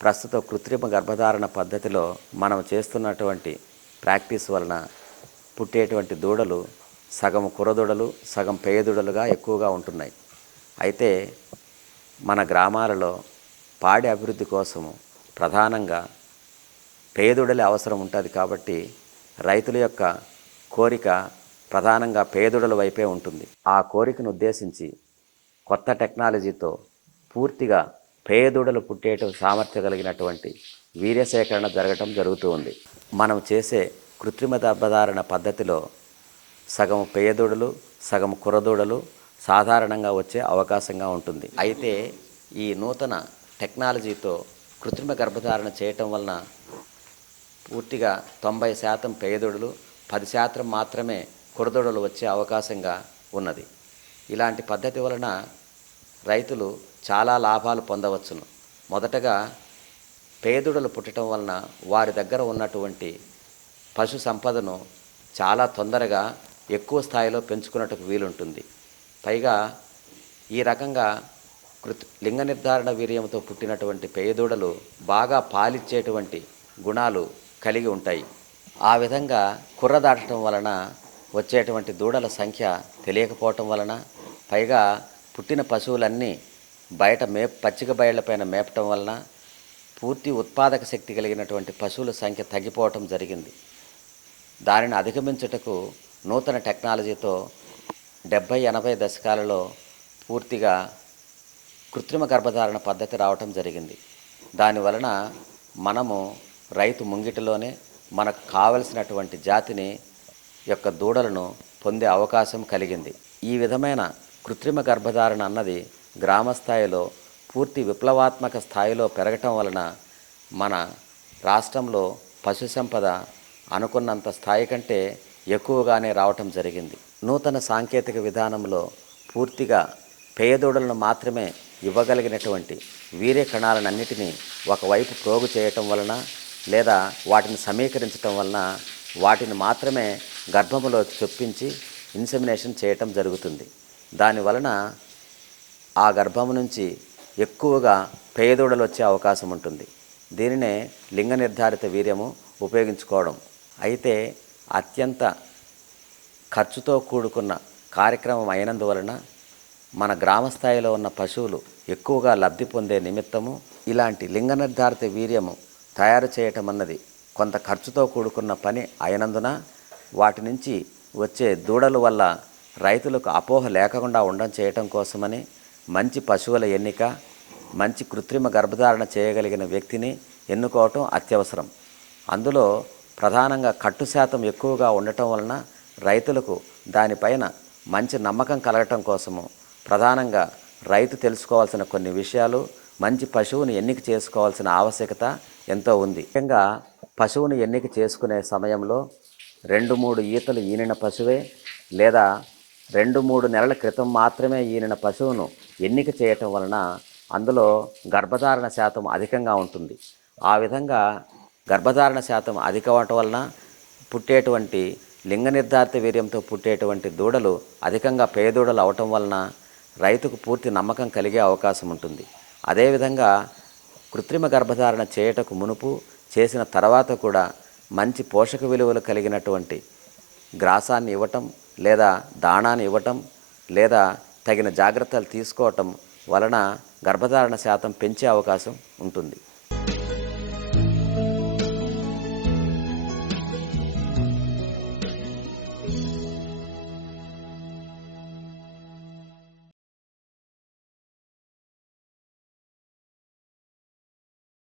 ప్రస్తుత కృత్రిమ గర్భధారణ పద్ధతిలో మనం చేస్తున్నటువంటి ప్రాక్టీస్ వలన పుట్టేటువంటి దూడలు సగం కురదూడలు సగం పేదూడలుగా ఎక్కువగా ఉంటున్నాయి. అయితే మన గ్రామాలలో పాడి అభివృద్ధి కోసము ప్రధానంగా పేదుడలే అవసరం ఉంటుంది కాబట్టి రైతుల యొక్క కోరిక ప్రధానంగా పేదుడల వైపే ఉంటుంది. ఆ కోరికను ఉద్దేశించి కొత్త టెక్నాలజీతో పూర్తిగా పేదూడలు పుట్టేయటం సామర్థ్యం కలిగినటువంటి వీర్యసేకరణ జరగటం జరుగుతూ ఉంది. మనం చేసే కృత్రిమ గర్భధారణ పద్ధతిలో సగం పేదూడలు సగం కురదూడలు సాధారణంగా వచ్చే అవకాశంగా ఉంటుంది. అయితే ఈ నూతన టెక్నాలజీతో కృత్రిమ గర్భధారణ చేయటం వలన పూర్తిగా తొంభై శాతం పేదోడులు పది శాతం మాత్రమే కురదోడలు వచ్చే అవకాశంగా ఉన్నది. ఇలాంటి పద్ధతి వలన రైతులు చాలా లాభాలు పొందవచ్చును. మొదటగా పేదోడులు పుట్టడం వలన వారి దగ్గర ఉన్నటువంటి పశు సంపదను చాలా తొందరగా ఎక్కువ స్థాయిలో పెంచుకున్నట్టుకు వీలుంటుంది. పైగా ఈ రకంగా కృత్ లింగ నిర్ధారణ వీర్యంతో పుట్టినటువంటి పేదూడలు బాగా పాలిచ్చేటువంటి గుణాలు కలిగి ఉంటాయి. ఆ విధంగా కుర్ర దాటడం వలన వచ్చేటువంటి దూడల సంఖ్య తెలియకపోవటం వలన పైగా పుట్టిన పశువులన్నీ బయట మే పచ్చిక బయళ్ళపైన మేపటం వలన పూర్తి ఉత్పాదక శక్తి కలిగినటువంటి పశువుల సంఖ్య తగ్గిపోవటం జరిగింది. దానిని అధిగమించుటకు నూతన టెక్నాలజీతో డెబ్భై ఎనభై దశకాలలో పూర్తిగా కృత్రిమ గర్భధారణ పద్ధతి రావటం జరిగింది. దానివలన మనము రైతు ముంగిటిలోనే మనకు కావలసినటువంటి జాతిని యొక్క దూడలను పొందే అవకాశం కలిగింది. ఈ విధమైన కృత్రిమ గర్భధారణ అన్నది గ్రామ స్థాయిలో పూర్తి విప్లవాత్మక స్థాయిలో పెరగటం వలన మన రాష్ట్రంలో పశు సంపద అనుకున్నంత స్థాయి కంటే ఎక్కువగానే రావటం జరిగింది. నూతన సాంకేతిక విధానంలో పూర్తిగా పేదోడులను మాత్రమే ఇవ్వగలిగినటువంటి వీరే కణాలన్నిటినీ ఒకవైపు ప్రోగు చేయటం వలన లేదా వాటిని సమీకరించటం వలన వాటిని మాత్రమే గర్భములో చొప్పించి ఇన్సెమినేషన్ చేయటం జరుగుతుంది. దానివలన ఆ గర్భం నుంచి ఎక్కువగా పేదోడలు వచ్చే అవకాశం ఉంటుంది. దీనినే లింగ నిర్ధారిత వీర్యము ఉపయోగించుకోవడం. అయితే అత్యంత ఖర్చుతో కూడుకున్న కార్యక్రమం అయినందువలన మన గ్రామ స్థాయిలో ఉన్న పశువులు ఎక్కువగా లబ్ధి పొందే నిమిత్తము ఇలాంటి లింగ నిర్ధారిత వీర్యము తయారు చేయటం అన్నది కొంత ఖర్చుతో కూడుకున్న పని అయినందున వాటి నుంచి వచ్చే దూడల వల్ల రైతులకు అపోహ లేకుండా ఉండడం చేయటం కోసమని మంచి పశువుల ఎన్నిక మంచి కృత్రిమ గర్భధారణ చేయగలిగిన వ్యక్తిని ఎన్నుకోవటం అత్యవసరం. అందులో ప్రధానంగా కట్టు శాతం ఎక్కువగా ఉండటం వలన రైతులకు దానిపైన మంచి నమ్మకం కలగటం కోసము ప్రధానంగా రైతు తెలుసుకోవాల్సిన కొన్ని విషయాలు మంచి పశువుని ఎన్నిక చేసుకోవాల్సిన ఆవశ్యకత ఎంతో ఉంది. ముఖ్యంగా పశువుని ఎన్నిక చేసుకునే సమయంలో రెండు మూడు ఈతలు ఈనిన పశువే లేదా రెండు మూడు నెలల క్రితం మాత్రమే ఈయన పశువును ఎన్నిక చేయటం వలన అందులో గర్భధారణ శాతం అధికంగా ఉంటుంది. ఆ విధంగా గర్భధారణ శాతం అధికమవటం వలన పుట్టేటువంటి లింగ నిర్ధారిత వీర్యంతో పుట్టేటువంటి దూడలు అధికంగా పేదూడలు అవటం వలన రైతుకు పూర్తి నమ్మకం కలిగే అవకాశం ఉంటుంది. అదేవిధంగా కృత్రిమ గర్భధారణ చేయటకు మునుపు చేసిన తర్వాత కూడా మంచి పోషక విలువలు కలిగినటువంటి గ్రాసాన్ని ఇవ్వటం లేదా దాణాన్ని ఇవ్వటం లేదా తగిన జాగ్రత్తలు తీసుకోవటం వలన గర్భధారణ శాతం పెంచే అవకాశం ఉంటుంది.